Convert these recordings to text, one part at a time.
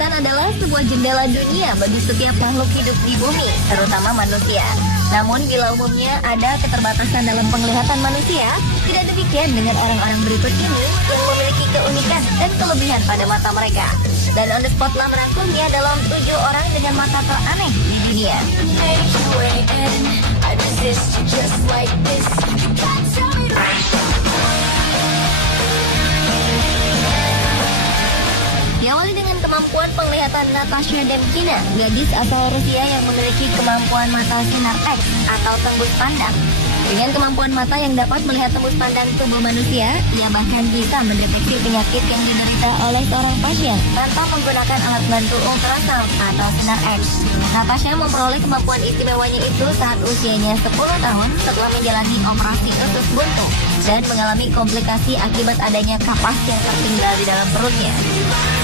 Kesehatan adalah sebuah jendela dunia bagi setiap makhluk hidup di bumi, terutama manusia. Namun bila umumnya ada keterbatasan dalam penglihatan manusia, tidak demikian dengan orang-orang berikut ini yang memiliki keunikan dan kelebihan pada mata mereka. Dan On The Spot telah merangkumnya dalam 7 orang dengan mata teraneh di dunia. Diawali dengan kemampuan penglihatan Natasha Demkina, gadis asal Rusia yang memiliki kemampuan mata sinar X atau tembus pandang. Dengan kemampuan mata yang dapat melihat tembus pandang tubuh manusia, ia bahkan bisa mendeteksi penyakit yang diderita oleh seorang pasien tanpa menggunakan alat bantu ultrasound atau sinar X. Natasha memperoleh kemampuan istimewanya itu saat usianya 10 tahun setelah menjalani operasi usus buntu dan mengalami komplikasi akibat adanya kapas yang tertinggal di dalam perutnya.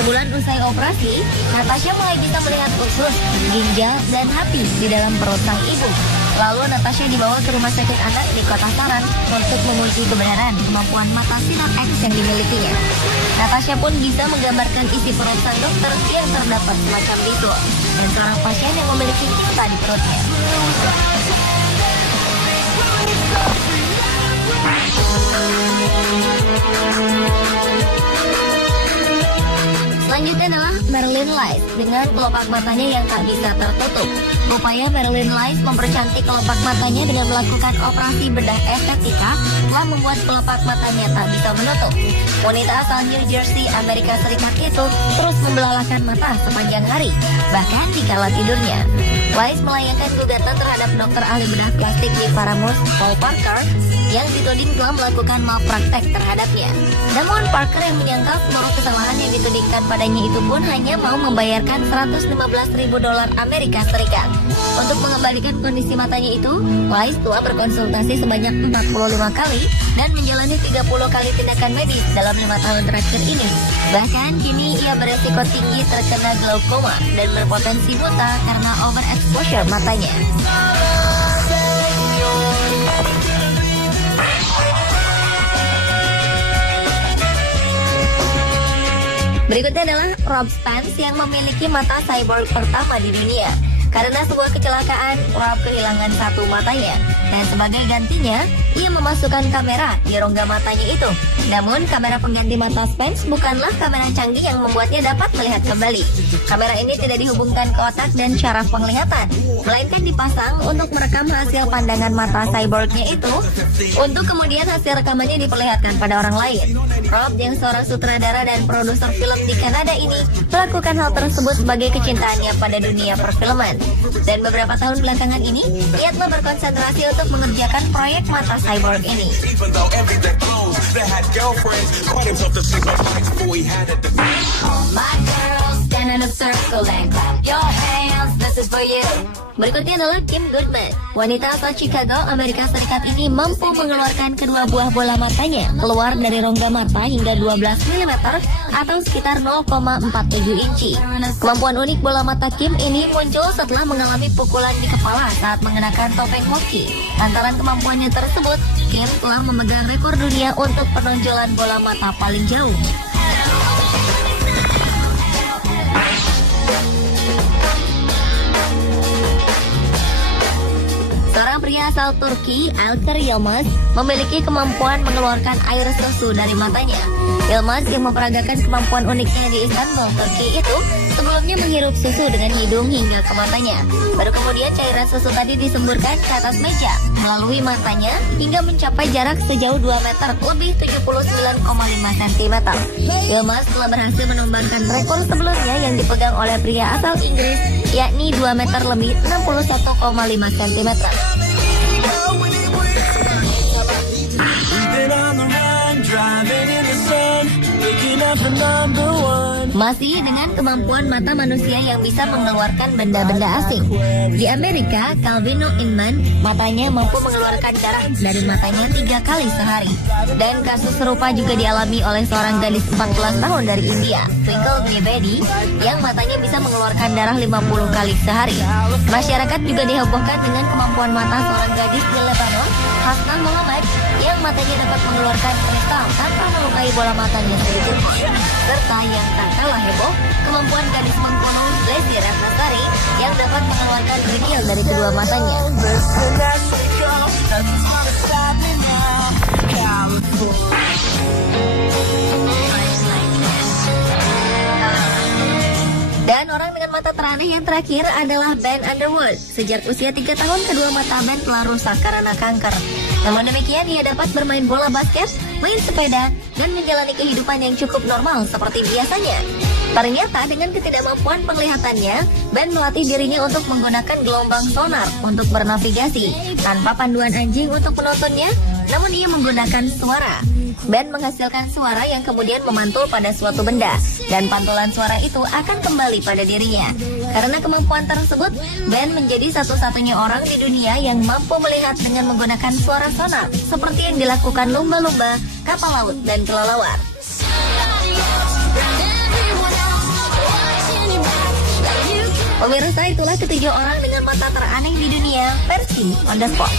Sebulan usai operasi, Natasha mulai bisa melihat usus, ginjal, dan hati di dalam perut sang ibu. Lalu Natasha dibawa ke rumah sakit anak di kota Saran untuk menguji kebenaran kemampuan mata sinar X yang dimilikinya. Natasha pun bisa menggambarkan isi perut sang dokter yang terdapat semacam bisul dan seorang pasien yang memiliki cinta di perutnya. Selanjutnya adalah Marilyn Lice dengan kelopak matanya yang tak bisa tertutup. Upaya Marilyn Lice mempercantik kelopak matanya dengan melakukan operasi bedah estetika telah membuat kelopak matanya tak bisa menutup. Wanita asal New Jersey, Amerika Serikat itu terus membelalakan mata sepanjang hari, bahkan di kala tidurnya. Lice melayangkan gugatan terhadap dokter ahli bedah plastik di Paramus, Paul Parker, yang dituding telah melakukan malpraktek terhadapnya. Namun Parker yang menyangkal seluruh kesalahan yang ditudingkan padanya itu pun hanya mau membayarkan $115.000 Amerika Serikat. Untuk mengembalikan kondisi matanya itu, Lice telah berkonsultasi sebanyak 45 kali dan menjalani 30 kali tindakan medis dalam 5 tahun terakhir ini. Bahkan kini ia beresiko tinggi terkena glaukoma dan berpotensi buta karena overexposure matanya. Berikutnya adalah Rob Spence yang memiliki mata cyborg pertama di dunia. Karena sebuah kecelakaan, Rob kehilangan satu matanya. Dan sebagai gantinya, ia memasukkan kamera di rongga matanya itu. Namun, kamera pengganti mata Spence bukanlah kamera canggih yang membuatnya dapat melihat kembali. Kamera ini tidak dihubungkan ke otak dan syaraf penglihatan, melainkan dipasang untuk merekam hasil pandangan mata cyborgnya itu, untuk kemudian hasil rekamannya diperlihatkan pada orang lain. Rob yang seorang sutradara dan produser film di Kanada ini melakukan hal tersebut sebagai kecintaannya pada dunia perfilman. Dan beberapa tahun belakangan ini, ia telah berkonsentrasi untuk mengerjakan proyek mata cyborg ini. Berikutnya adalah Kim Goodman. Wanita asal Chicago, Amerika Serikat ini mampu mengeluarkan kedua buah bola matanya keluar dari rongga mata hingga 12 mm atau sekitar 0,47 inci. Kemampuan unik bola mata Kim ini muncul setelah mengalami pukulan di kepala saat mengenakan topeng hoki. Lantaran kemampuannya tersebut, Kim telah memegang rekor dunia untuk penonjolan bola mata paling jauh. Seorang pria asal Turki, Alker Yilmaz, memiliki kemampuan mengeluarkan air susu dari matanya. Yilmaz yang memperagakan kemampuan uniknya di Istanbul, Turki itu sebelumnya menghirup susu dengan hidung hingga ke matanya. Baru kemudian cairan susu tadi disemburkan ke atas meja melalui matanya hingga mencapai jarak sejauh 2 meter lebih 79,5 cm. Yilmaz telah berhasil menumbangkan rekor sebelumnya yang dipegang oleh pria asal Inggris, yakni 2 meter lebih 61,5 cm. Masih dengan kemampuan mata manusia yang bisa mengeluarkan benda-benda asing. Di Amerika, Calvino Inman matanya mampu mengeluarkan darah dari matanya 3 kali sehari. Dan kasus serupa juga dialami oleh seorang gadis 14 tahun dari India, Twinkle Dwivedi, yang matanya bisa mengeluarkan darah 50 kali sehari. Masyarakat juga dihebohkan dengan kemampuan mata seorang gadis di Lebanon, Hasnan Muhammad, yang matanya dapat mengeluarkan kristal tanpa melukai bola matanya sedikit pun. Serta yang tak kalah heboh, kemampuan gadis Bengkulu Lesti Ratnasari yang dapat mengeluarkan kerikil dari kedua matanya. Dan orang dengan mata teraneh yang terakhir adalah Ben Underwood. Sejak usia 3 tahun, kedua mata Ben telah rusak karena kanker. Namun demikian, ia dapat bermain bola basket, main sepeda, dan menjalani kehidupan yang cukup normal seperti biasanya. Ternyata dengan ketidakmampuan penglihatannya, Ben melatih dirinya untuk menggunakan gelombang sonar untuk bernavigasi. Tanpa panduan anjing untuk menontonnya, namun ia menggunakan suara. Ben menghasilkan suara yang kemudian memantul pada suatu benda, dan pantulan suara itu akan kembali pada dirinya. Karena kemampuan tersebut, Ben menjadi satu-satunya orang di dunia yang mampu melihat dengan menggunakan suara sonar, seperti yang dilakukan lumba-lumba, kapal laut, dan kelelawar. Pemirsa, itulah ketujuh orang dengan mata teraneh di dunia versi On The Spot.